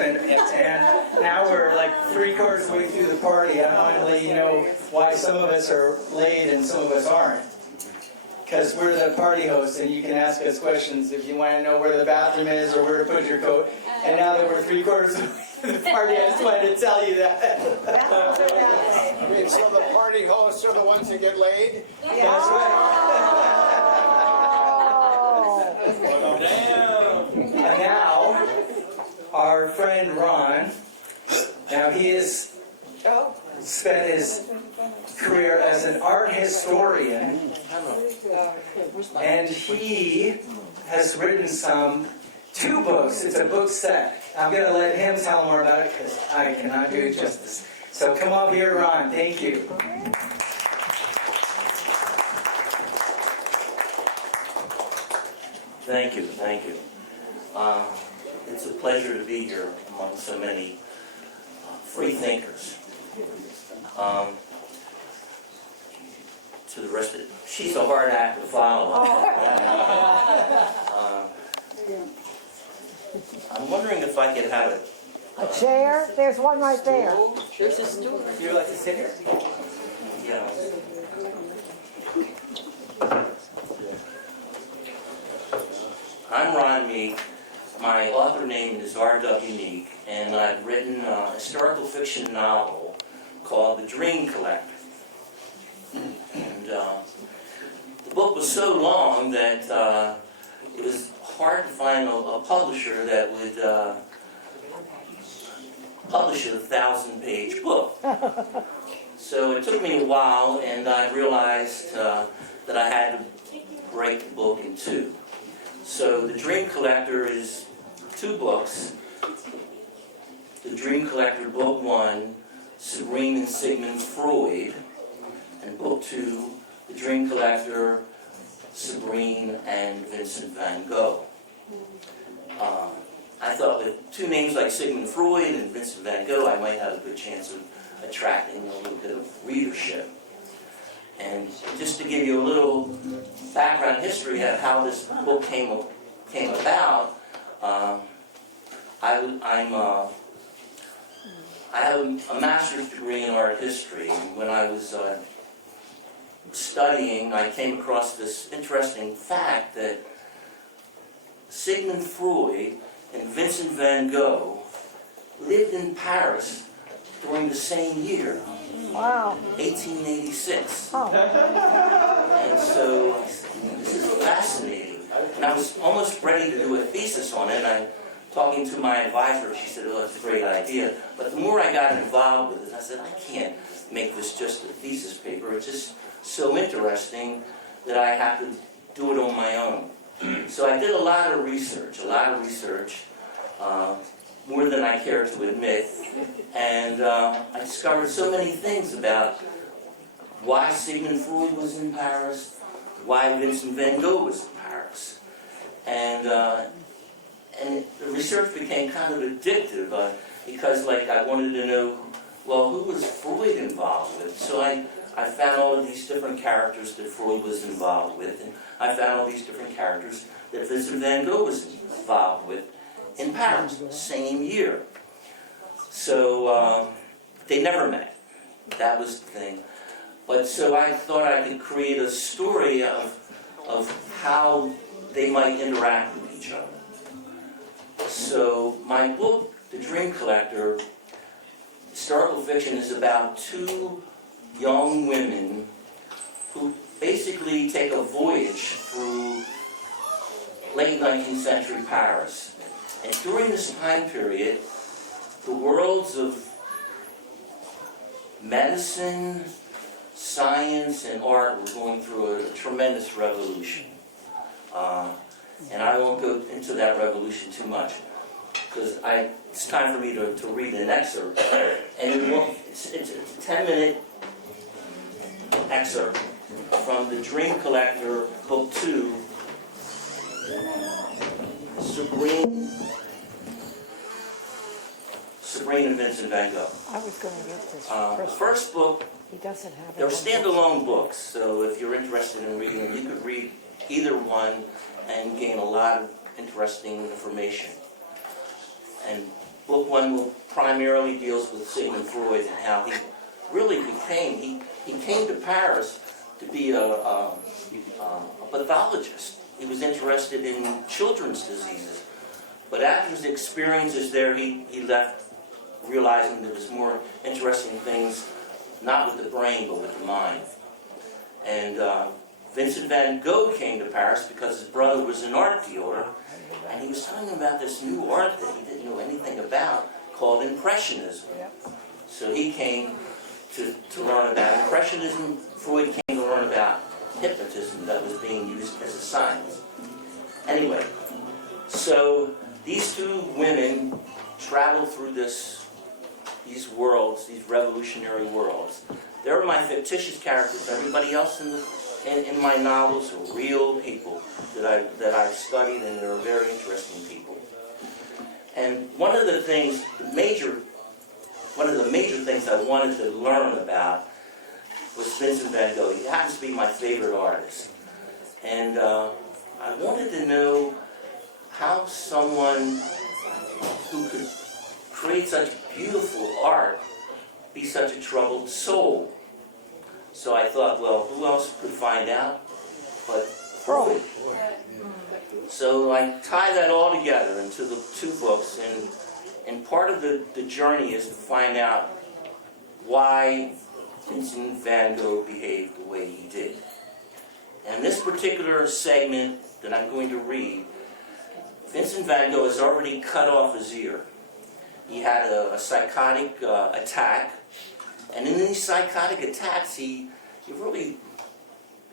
announcement, and now we're like 3/4 of the way through the party. I want to let you know why some of us are late and some of us aren't. Because we're the party hosts, and you can ask us questions if you want to know where the bathroom is or where to put your coat. And now that we're 3/4 of the way through the party, I just wanted to tell you that. I mean, so the party hosts are the ones that get laid? That's right. And now, our friend Ron, now he has spent his career as an art historian, and he has written two books. It's a book set. I'm going to let him tell more about it because I cannot do it justice. So come up here, Ron. Thank you. Thank you, thank you. It's a pleasure to be here among so many free thinkers. To the rest of it, she's a hard act to follow. I'm wondering if I could have A chair? There's one right there. There's a stool. You'd like to sit here? Yeah. I'm Ron Meek. My author name is R.W. Meek, and I've written a historical fiction novel called The Dream Collector. And the book was so long that it was hard to find a publisher that would publish a 1,000-page book. So it took me a while, and I realized that I had to break the book in two. So The Dream Collector is 2 books. The Dream Collector, Book 1, Sabrine and Sigmund Freud, and Book 2, The Dream Collector, Sabrine and Vincent van Gogh. I thought with 2 names like Sigmund Freud and Vincent van Gogh, I might have a good chance of attracting a little bit of readership. And just to give you a little background history of how this book came about, I have a master's degree in art history. And when I was studying, I came across this interesting fact that Sigmund Freud and Vincent van Gogh lived in Paris during the same year. Wow. 1886. Oh. And so this is fascinating. And I was almost ready to do a thesis on it. And talking to my advisor, she said, "Oh, that's a great idea." But the more I got involved with it, I said, I can't make this just a thesis paper. It's just so interesting that I have to do it on my own. So I did a lot of research, more than I care to admit. And I discovered so many things about why Sigmund Freud was in Paris, why Vincent van Gogh was in Paris. And the research became kind of addictive because I wanted to know, well, who was Freud involved with? So I found all of these different characters that Freud was involved with, and I found all these different characters that Vincent van Gogh was involved with in Paris, the same year. So they never met. That was the thing. But so I thought I could create a story of how they might interact with each other. So my book, The Dream Collector, historical fiction, is about 2 young women who basically take a voyage through late 19th century Paris. And during this time period, the worlds of medicine, science, and art were going through a tremendous revolution. And I won't go into that revolution too much, because it's time for me to read an excerpt. And it's a 10-minute excerpt from The Dream Collector, Book 2, Sabrine and Vincent van Gogh. I was going to get this. The first book, He doesn't have it. they're standalone books, so if you're interested in reading them, you could read either one and gain a lot of interesting information. And book one will primarily deals with Sigmund Freud and how he really became, he came to Paris to be a pathologist. He was interested in children's diseases. But after his experiences there, he left realizing there was more interesting things, not with the brain, but with the mind. And Vincent van Gogh came to Paris because his brother was an art dealer, and he was telling him about this new art that he didn't know anything about called Impressionism. So he came to learn about Impressionism. Freud came to learn about hypnotism that was being used as a science. Anyway, so these two women traveled through these worlds, these revolutionary worlds. They're my fictitious characters. Everybody else in my novels are real people that I've studied, and they're very interesting people. And one of the major things I wanted to learn about was Vincent van Gogh. He happens to be my favorite artist. And I wanted to know how someone who could create such beautiful art be such a troubled soul. So I thought, well, who else could find out but Freud? So I tie that all together into the two books, and part of the journey is to find out why Vincent van Gogh behaved the way he did. And this particular segment that I'm going to read, Vincent van Gogh has already cut off his ear. He had a psychotic attack, and in these psychotic attacks, he really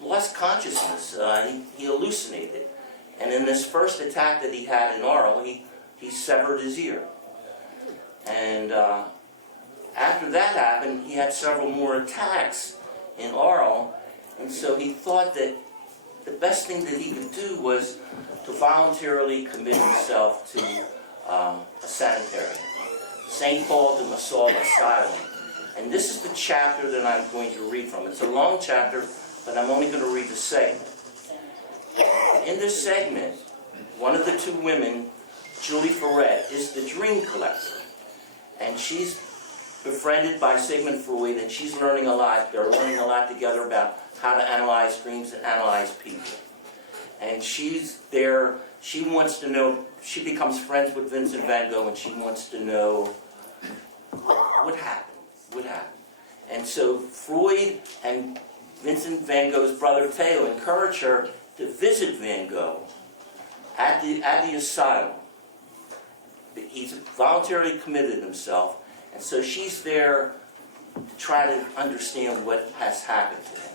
lost consciousness. He hallucinated. And in this first attack that he had in Arles, he severed his ear. And after that happened, he had several more attacks in Arles, and so he thought that the best thing that he could do was to voluntarily commit himself to a sanitarium, St. Paul de Massol Asylum. And this is the chapter that I'm going to read from. It's a long chapter, but I'm only going to read the segment. In this segment, one of the two women, Julie Ferret, is the dream collector. And she's befriended by Sigmund Freud, and she's learning a lot. They're learning a lot together about how to analyze dreams and analyze people. And she's there, she wants to know, she becomes friends with Vincent van Gogh, and she wants to know what happened. And so Freud and Vincent van Gogh's brother Theo encourage her to visit Van Gogh at the asylum. He's voluntarily committed himself, and so she's there to try to understand what has happened to him.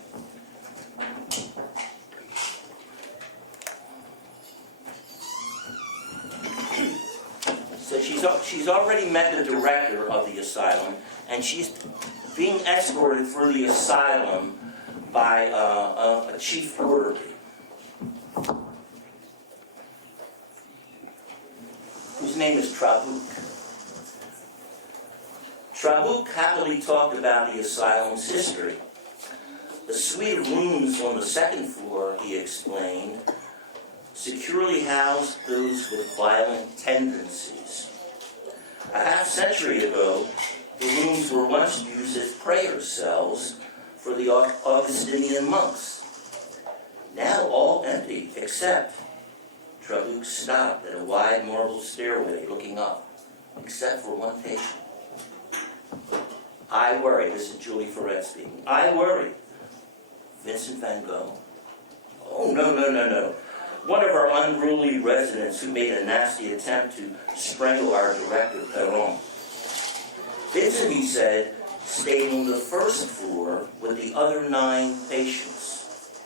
So she's already met the director of the asylum, and she's being escorted through the asylum by a chief orderly, whose name is Trabuc. Trabuc happily talked about the asylum's history. The suite of rooms on the second floor, he explained, securely housed those with violent tendencies. A half-century ago, the rooms were once used as prayer cells for the Augustinian monks. Now all empty, except Trabuc stopped at a wide marble stairway looking up, except for one patient. I worry, this is Julie Ferret speaking, I worry. Vincent van Gogh? Oh, no. One of our unruly residents who made a nasty attempt to strangle our director, Perron. Vincent, he said, stayed on the first floor with the other 9 patients.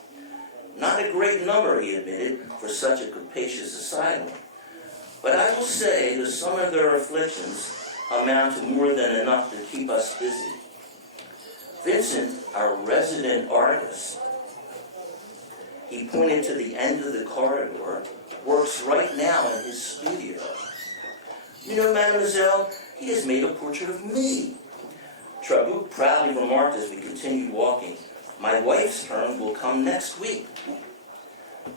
Not a great number, he admitted, for such a capacious asylum. But I will say that some of their afflictions amount to more than enough to keep us busy. Vincent, our resident artist, he pointed to the end of the corridor, works right now in his studio. You know, mademoiselle, he has made a portrait of me. Trabuc proudly remarked as we continued walking, my wife's turn will come next week.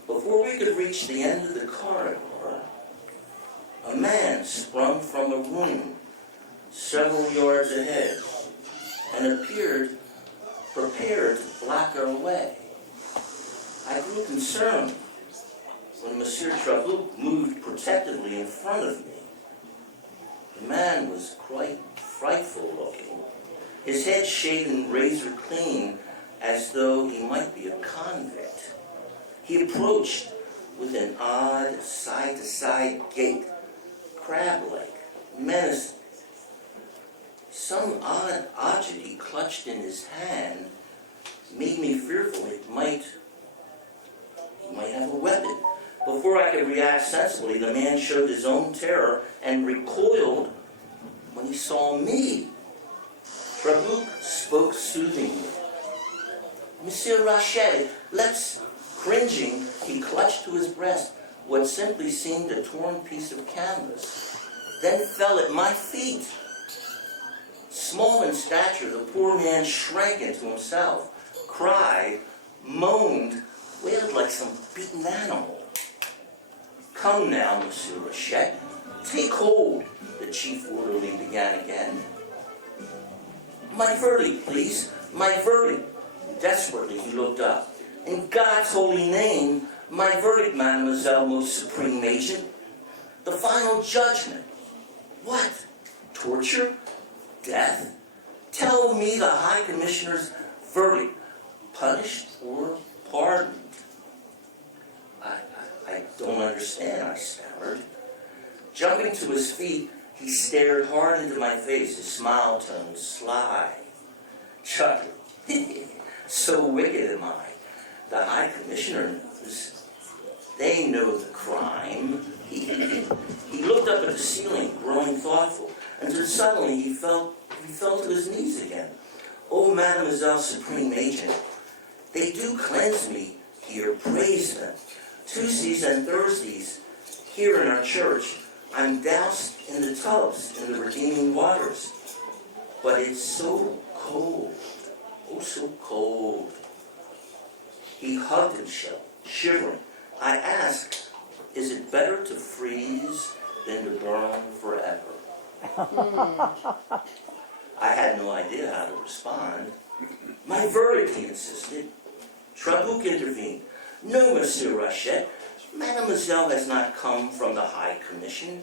Before we could reach the end of the corridor, a man sprung from a room several yards ahead and appeared prepared to block our way. I grew concerned when Monsieur Trabuc moved protectively in front of me. The man was quite frightful looking, his head shaven razor clean as though he might be a convict. He approached with an odd side-to-side gait, crab-like, menacing. Some odd object he clutched in his hand made me fearful he might have a weapon. Before I could react sensibly, the man showed his own terror and recoiled when he saw me. Trabuc spoke soothingly. Monsieur Rachet, let's... Cringing, he clutched to his breast what simply seemed a torn piece of canvas, then fell at my feet. Small in stature, the poor man shrank into himself, cried, moaned, wailed like some beaten animal. Come now, Monsieur Rachet, take hold, the chief orderly began again. My verdict, please, my verdict. Desperately, he looked up. In God's holy name, my verdict, Mademoiselle, most supreme agent. The final judgment. What? Torture? Death? Tell me the High Commissioner's verdict. Punished or pardoned? I don't understand, I stammered. Jumping to his feet, he stared hard into my face, his smile turned sly. Chuckling. So wicked am I. The High Commissioner knows. They know the crime. He looked up at the ceiling, growing thoughtful, until suddenly he fell to his knees again. Oh, Mademoiselle Supreme Agent, they do cleanse me here, praise them. Tuesdays and Thursdays, here in our church, I'm doused in the tubs, in the redeeming waters. But it's so cold, oh, so cold. He hugged himself, shivering. I asked, is it better to freeze than to burn forever? I had no idea how to respond. My verdict, he insisted. Trabuc intervened. No, Monsieur Rachet, Mademoiselle has not come from the High Commission.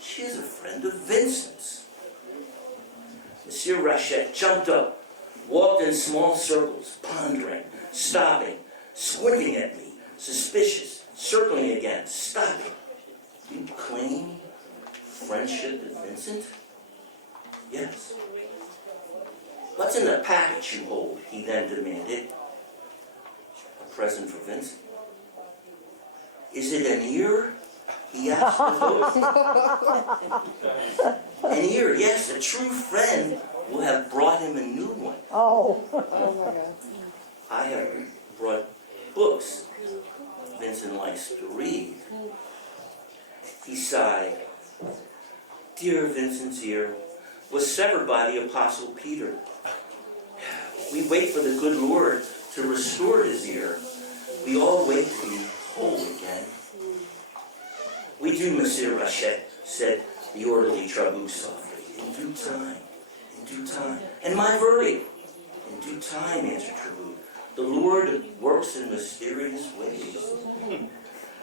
She is a friend of Vincent's. Monsieur Rachet jumped up, walked in small circles, pondering, stopping, squinting at me, suspicious, circling again, stopping. You claim friendship with Vincent? Yes. What's in the package you hold? He then demanded. A present for Vincent. Is it an ear? He asked the host. An ear, yes, a true friend will have brought him a new one. Oh. Oh my God. I have brought books Vincent likes to read. He sighed. Dear Vincent's ear was severed by the Apostle Peter. We wait for the good Lord to restore his ear. We all wait to be whole again. We do, Monsieur Rachet, said the orderly Trabuc softly. In due time, in due time. And my verdict? In due time, answered Trabuc. The Lord works in mysterious ways.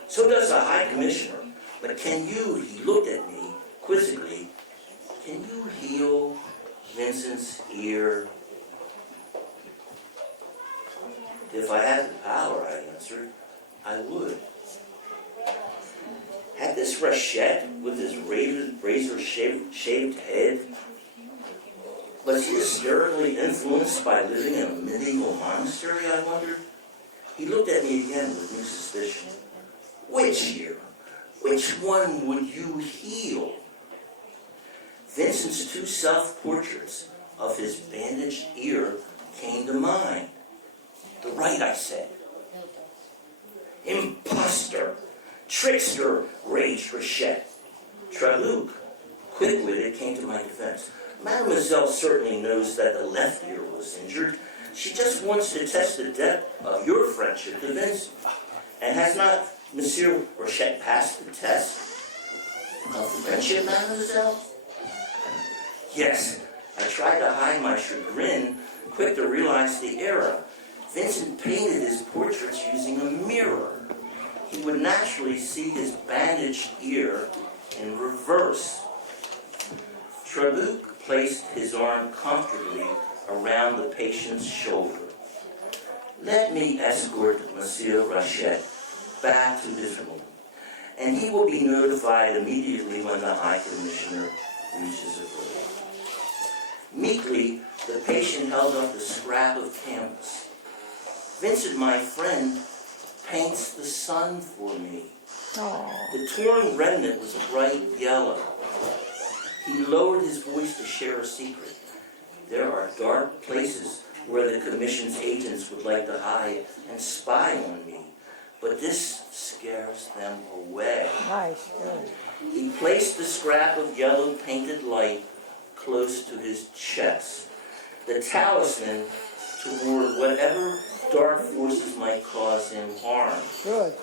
So does the High Commissioner. But can you, he looked at me quizzically, can you heal Vincent's ear? If I had the power, I answered, I would. Had this Rachet, with his razor-shaved head, was he hysterically influenced by living in a medieval monastery, I wondered? He looked at me again with new suspicion. Which ear? Which one would you heal? Vincent's two self-portraits of his bandaged ear came to mind. The right, I said. Imposter! Trickster! Raged Rachet. Trabuc, quick-witted, came to my defense. Mademoiselle certainly knows that the left ear was injured. She just wants to test the depth of your friendship to Vincent. And has not Monsieur Rachet passed the test? Of friendship, mademoiselle? Yes, I tried to hide my chagrin, quick to realize the error. Vincent painted his portraits using a mirror. He would naturally see his bandaged ear in reverse. Trabuc placed his arm comfortably around the patient's shoulder. Let me escort Monsieur Rachette back to his room, and he will be notified immediately when the High Commissioner reaches the room. Meekly, the patient held up the scrap of canvas. Vincent, my friend, paints the sun for me. Oh, The torn remnant was bright yellow. He lowered his voice to share a secret. There are dark places where the Commission's agents would like to hide and spy on me, but this scares them away. nice, good. He placed the scrap of yellow painted light close to his chest, the talisman toward whatever dark forces might cause him harm. Good.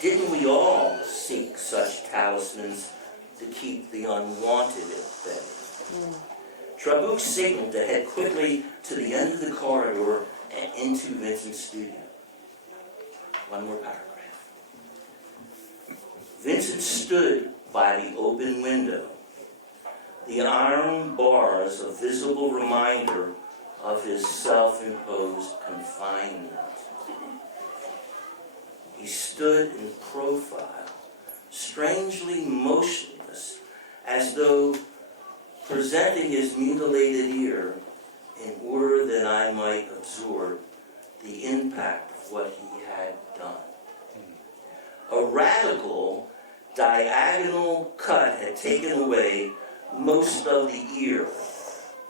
Didn't we all seek such talismans to keep the unwanted at bay? Trabuc signaled to head quickly to the end of the corridor and into Vincent's studio. One more paragraph. Vincent stood by the open window. The iron bars a visible reminder of his self-imposed confinement. He stood in profile, strangely motionless, as though presenting his mutilated ear in order that I might absorb the impact of what he had done. A radical, diagonal cut had taken away most of the ear.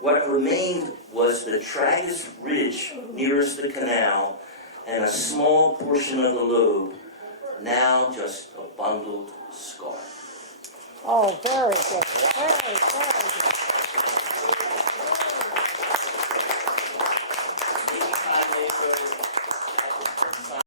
What remained was the tragus ridge nearest the canal and a small portion of the lobe, now just a bundled scar. Oh, very good, very